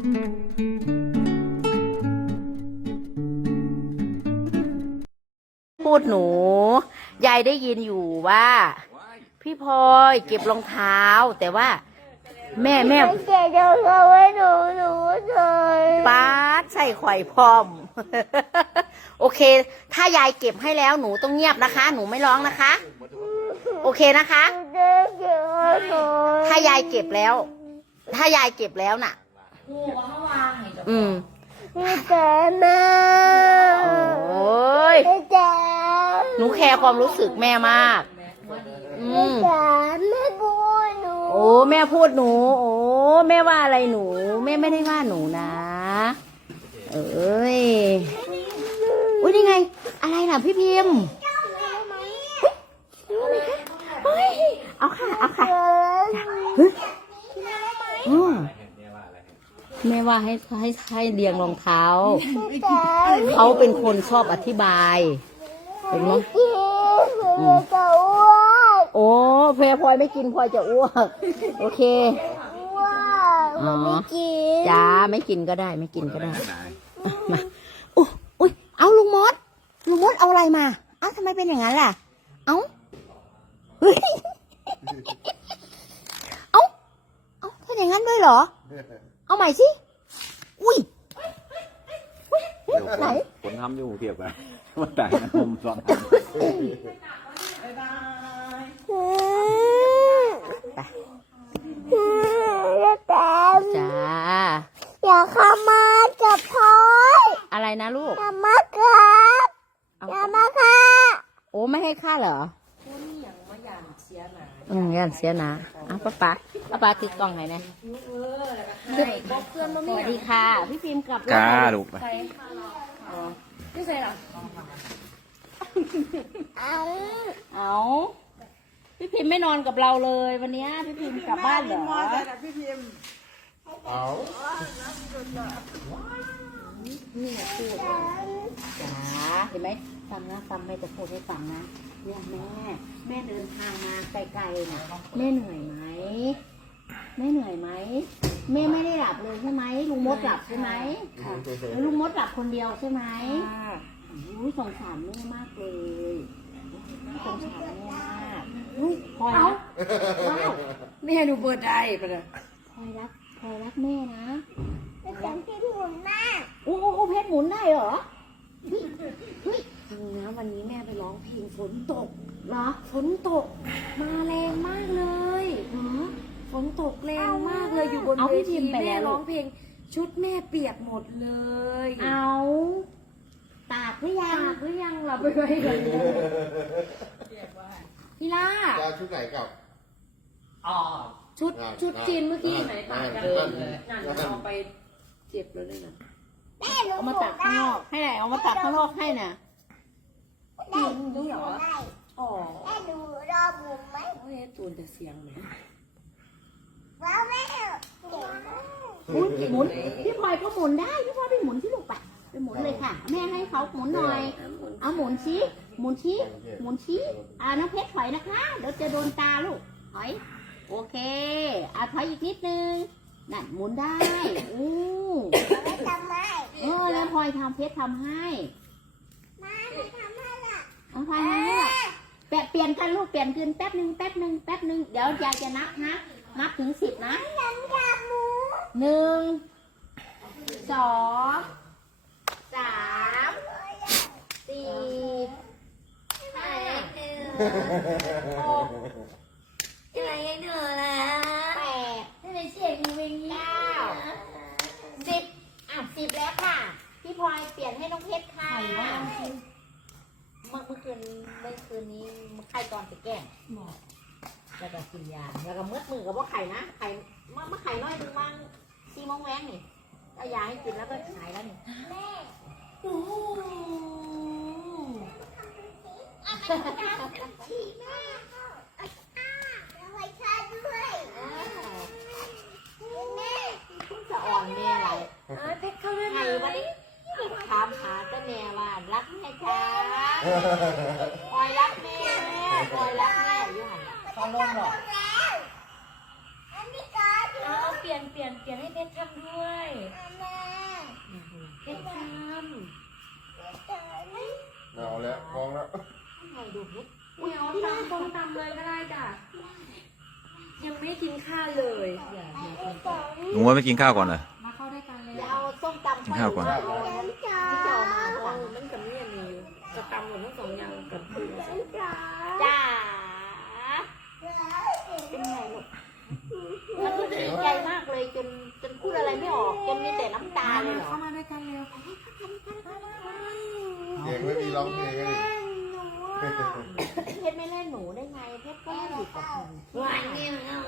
พูดหนู ยายได้ยินอยู่ว่า พี่พลอยเก็บรองเท้า แต่ว่า แม่แม่ไม่เจ็บจะเอาไว้หนูหนูเลยป้าดใส่ไข่พร้อม โอเค ถ้ายายเก็บให้แล้วหนูต้องเงียบนะคะ หนูไม่ร้องนะคะ โอเคนะคะหนูจะเก็บไว้หนูถ้ายายเก็บแล้ว ถ้ายายเก็บแล้วน่ะ อืมไม่เจ็บแม่โอ้ยไม่เจ็บหนูแคร์ความรู้สึกแม่มากอืไม่ม เจ็บแม่พูดหนูโอ้แม่พูดหนู โอ้แม่ว่าอะไรหนู แม่ไม่ได้ว่าหนูนะ เอ้ยอุ้ยนี่ไง อะไรน่ะพี่พิมพ์เฮ้ยเอาค่ะเอาค่ะเฮ้ยอืม แม่ว่าให้ให้ให้เรียงรองเท้าไม่เจ็บเขาเป็นคนชอบอธิบาย เห็นไหมกินหนูจะอ้วกโอ้เพลพลอยไม่กินพลอยจะอ้วก โอเคอ้วกมันไม่กินจ้าไม่กินก็ได้ไม่กินก็ได้มาอุ๊ยอุ้ยเอาลุงมดลุงมดเอาอะไรมา เอ้าทำไมเป็นอย่างนั้นล่ะ เอ้าเฮ้ยเอ้า เอ้าเป็นอย่างนั้นด้วยเหรอ เอาใหม่สิ อุ้ยอุ๊ยเดี๋ยวไหนคนทำอยู่เทียบกันว่าแต่งนะผมสอนทอืมอืมแล้วแต่จ้า อย่าเข้ามาจับพลอยอะไรนะลูก อย่ามาครับเอาอย่ามาค่ะโอ้ไม่ให้ค่าเหรออืมยันเสียนะเอาป้าป๊าป้าป๊าติดกล้องให้นะส วัสดีค่ะ พี่พิมพ์กลับำกล้าลูกไปเอาเอาพี่พิมพ์ไม่นอนกับเราเลยวันเนี้ยพี่พิมพ์กลับบ้านเหรอจ๋าเห็นไหมฟังนะฟังแม่จะพูดให้ฟังนะเนี่ยแม่ แม่เดินทางมาไกลๆนะแม่เหนื่อยไหม แม่เหนื่อยไหมแม่ไม่ได้หลับเลยใช่ไหมลุงมดหลับใช่ไหมแล้วลุงมดหลับคนเดียวใช่ไหมอุ้ยสงสารแม่มากเลยสงสารแม่มากอุ้ยพลอยนะว้าวแม่ดูเบิร์ดได้ปะเนี่ยพลอยรักพลอยรักแม่นะเป็นจังที่หมุนมากโอ้โหเพชรหมุนได้เหรอฟังนะวันนี้แม่ไปร้องเพลงฝนตกเหรอฝนตกมาแรงมากเลยเหรอ ฝนตกแรงมากเลยอยู่บนเอาเวพี่พิทีมพ์ไปแล้วแม่ร้องเพลง ชุดแม่เปียกหมดเลยเอาตากหรือยัตางกหรือยังเราไปไว้กันพี่ล่าจะเอาชุดไหนกับชุดอ่าชุดจีนเมื่อกี้อ่าไหนตากกันอ่าเลยนั่นเอาไปเจ็บแล้วเลยนะแม่หนูเอามาตากข้างนอกให้ไหนเอามาตากข้างนอกให้น่ะได้นี่เหรอได้อ๋อแม่ดูรอบหมุนไหมโอ้ยตูนแต่เสียงไหม ว้าวแม่เก่งมากหมุนหมุนพี่พลอยก็หมุนได้พี่พลอยไปหมุนที่ลูกไปไปหมุนเลยค่ะ แม่ให้เขาหมุนหน่อย เอาหมุนชี้หมุนชี้หมุนชี้อ่าน้องเพชรถอยนะคะเดี๋ยวจะโดนตาลูกถอยโอเคอะถอยอีกนิดนึงนั่นหมุนได้อู้ไม่ทำไมเออแล้วพลอยทำเพชรทำให้มาไม่ทำให้ล่ะเอาพลอยทำให้ละแปะเปลี่ยนกันลูกเปลี่ยนคืนแป๊บหนึ่งแป๊บหนึ่งแป๊บหนึ่งเดี๋ยวยายจะนับนะ นับถึงสิบนะฉันอยากหมูหนึ่งสองสามสี่ห้าหกอะไรให้หนูล่ะแปดนี่ในเสียงอยู่เวงนี้เก้าสิบอะสิบแล้วค่ะ พี่พลอยเปลี่ยนให้น้องเพชรค่ะเมื่อเมื่อคืนเมื่อคืนนี้ไข่ตอนไปแกล้ง แล้วก็กินยาแล้วก็เมื่อมือกับว่าไข่นะไข่เมื่อเมื่อไข่น้อยดึงมั่งซีมองแวงนี่ถ้ายาให้กินแล้วก็หายแล้วนี่แม่โอ้โหฉี่แม่อะแล้วไว้ข้าด้วยแม่จะอ่อนแม่อะไรอะเพชรเข้าด้วยไงนะวันนี้ถามหาเจ้าแม่ว่ารักแม่จ้าคอยรักแม่แม่คอยรักแม่ อลงหรอกเอาเปลี่ยนเปลี่ยนเปลี่ยนให้เพชรทำด้วยเพชรทำเหนาแล้วมองแล้วำเหนียวตำตรงตำเลยก็ได้จ้ะยังไม่กินข้าวเลยหนูว่าไม่กินข้าวก่อนเหรอมาเข้าด้วยกันเลยเอาส้มตำกินข้าวก่อน จ้า เอามาเอสั่งอมันกับเนี่ยมีกระตำหมดทั้งสองอย่างกับปูจ๋าจ้าจ๋าเป็นไงลูกมันก็ดีใจมากเลยจนจนพูดอะไรไม่ออกจนมีแต่น้ำตาเลยเหรอเข้ามาด้วยกันเร็วเก่งไม่มีร้องเพลงเลยแม่หนูอะเพชรไม่เล่นหนูได้ไงเพชรก็เล่นอยู่กับหนูวายเนี่ยเอา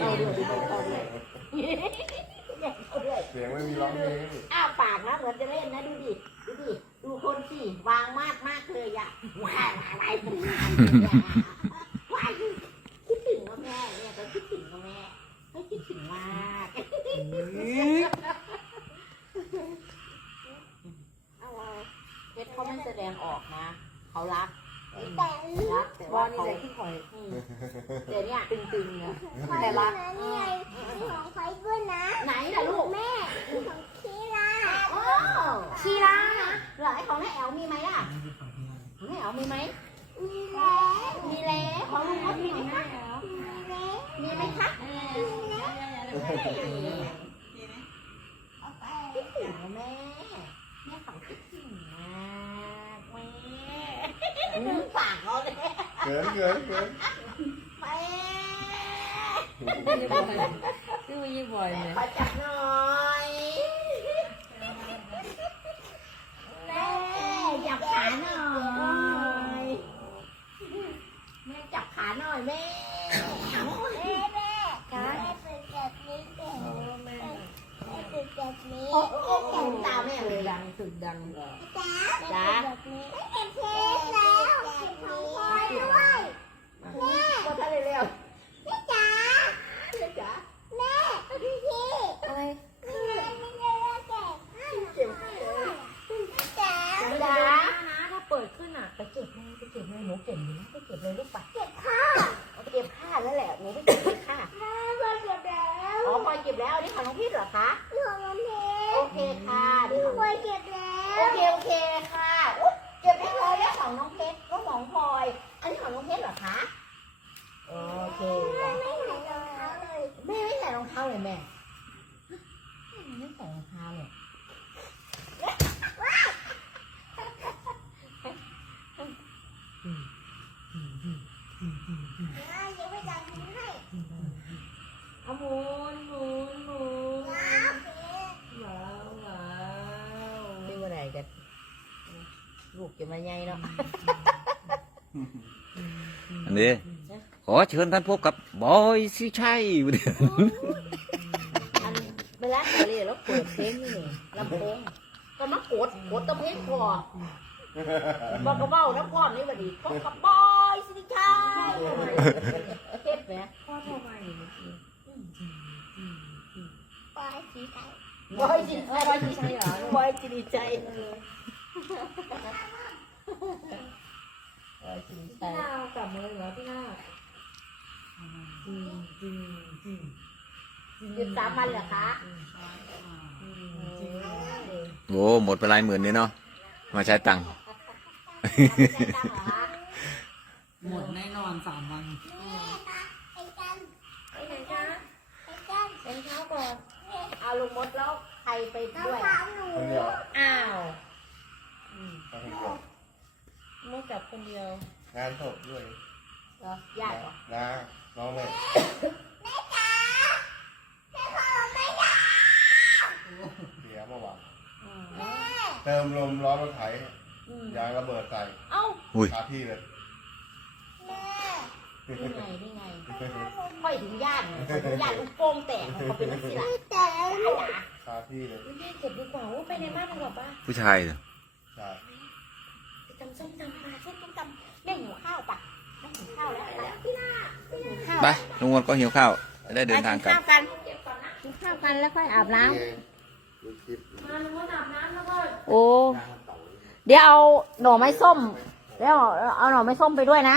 เอาด้วยเอาด้วยเอาด้วยเสียงไม่มีร้องเพลงเลยอ้าปากนะเหมือนจะเล่นนะดูดิดูดิดูคนสิวางมากมากเลยอะว้ายอะไรว้ายคิดถึงว่าแม่เนี่ย ก็คิดถึงว่าแม่ไม่คิดถึงมากเอาเพชรเขาไม่แสดงออกนะ เขารักแต่รักแต่บอว่าลนี่เขาเลยที่คอยอืมแต่เนี่ยตึงๆนะใครนะนี่ไงมีของใครด้วยนะ ไหนล่ะลูกแม่มีของคีราโอ้ชีรานะเหรอไอของแม่แอลมีไหมล่ะของแม่แอลมีไหมมีแล้วมีแล้วของลุงมดมีไหมคะ มีแล้วมีไหมคะเอาไปคิดถึงแม่แม่ของคิดถึงมากแม่ลืมปากเขาเลยเกินเกินเกินแม่นี่ไม่ยี่บ่อยเลยขอจับหน่อยแม่จับขาหน่อยแม่จับขาหน่อยแม่เอา แม่แม่แม่เป็นแบบนี้แม่แม่เป็นแบบนี้ โอ้โอ้โอ้ตาแม่เลย ดัง สุดดังจ้า จ้า แบบนี้เก็บเพชรแล้วเก็บของพลอยด้วยแม่ ก็ทะเลเร็ว แม่จ๋า จ้า แม่พี่พี่ อะไร นี่ไงไม่ได้ว่าแก่ เก็บ จ๋า จ้า นะถ้าเปิดขึ้นอะ ไปเก็บเลยไปเก็บเลยหนูเก็บอยู่นะไปเก็บเลยลูกไป เก็บข้า เอาเก็บผ้าแล้วแหละหนูไปเก็บเลยค่ะ แม่ก็เก็บแล้ว อ๋อพลอยเก็บแล้วอันนี่ของน้องพี่เหรอคะ หนูน้องเพ โอ ชร เคค่ะ พี่ นี่ของ พลอยเก็บแล้ โอ ว เคโอเคค่ะอุ๊ยเก็บให้ร้อยแล้วของน้องเพชรก็ของพลอย อันนี้ของน้องเพชรเหรอคะโอเค แม่ไม่ใส่รองเท้าเลย แม่ไม่ใส่รองเท้าเลยแม่แม่ไม่ใส่รองเท้าเลย แม่ยังไม่จับมือให้ เอาหมุนหมุนหมุนว้าว้าวว้าวดูอะไรกันลูกจะมาใหญ่เนาะอันนี้ขอเชิญท่านพบกับบอยสิชัยอันเวลาทะเลแล้วเปิดเพลงนี่ลำโพงก็มากดกดตะเพลงคอบอกกระเบ้าน้ำก้อนนี่บัดนี้พบกับบอยสิชัยเทปไหมพ่อโทรมาอยู่เมื่อ กี้ปลายสีไก่บอยสิบอยสิชัยเหรอบอยสิริใจบอยสิริชัพี่นาเอากลับมือเหรอพี่นาจริงจริงจริงหยุดสามวันเหรอคะโอ้หมดไปหลายหมื่นนี่เนาะมาใช้ตังค์หมดแน่นอนสามวัน แม่คะไปกัน ไปไหนจ๊ะ ไปกัน เป็นเช้าก่อน เอา ลุงมดแล้วใครไปรองด้วยเท้าหนูคนเดียวอ้าวเอาคนเดียวไม่กลับคนเดียวงานศพด้วยเหรอญาติเหรอนะน้องแม่แม่จ๋าแม่พ่อแม่จ๋าเสียเมื่อวานแม่เติมลมล้อรถไถยางระเบิดใส่เอ้า อุ้ย คาที่เลยแม่ นี่ไงนี่ไงค่อยถึงญานยค่อยถึงญาติลูกโป่งแตกเขาเป็นนักศิลไม่ป์แต่หนูคาที่เลยไม่ได้เก็บดีกว่าว่าไปในบ้านดีกว่าป่ะผู้ชายเหรอใช่ไปทำส้มตำมาส้มตำแม่หิวข้าวปะแม่หิวข้าวแล้วพี่นาหิวข้าไปลุงวนก็หิวข้าวได้เดินทางกลับกินข้าวกันแล้วค่อยอาบน้เองดูคลิปมาลุงว่าอาบน้ำแล้วก็โอ้เดี๋ยวเอาหน่อไม้ส้ม แล้วเอาหน่อไม้ส้มไปด้วยนะ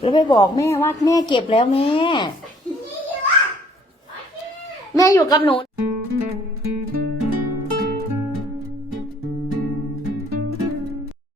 แล้วไปบอกแม่ว่าแม่เก็บแล้วแม่ แม่อยู่กับหนู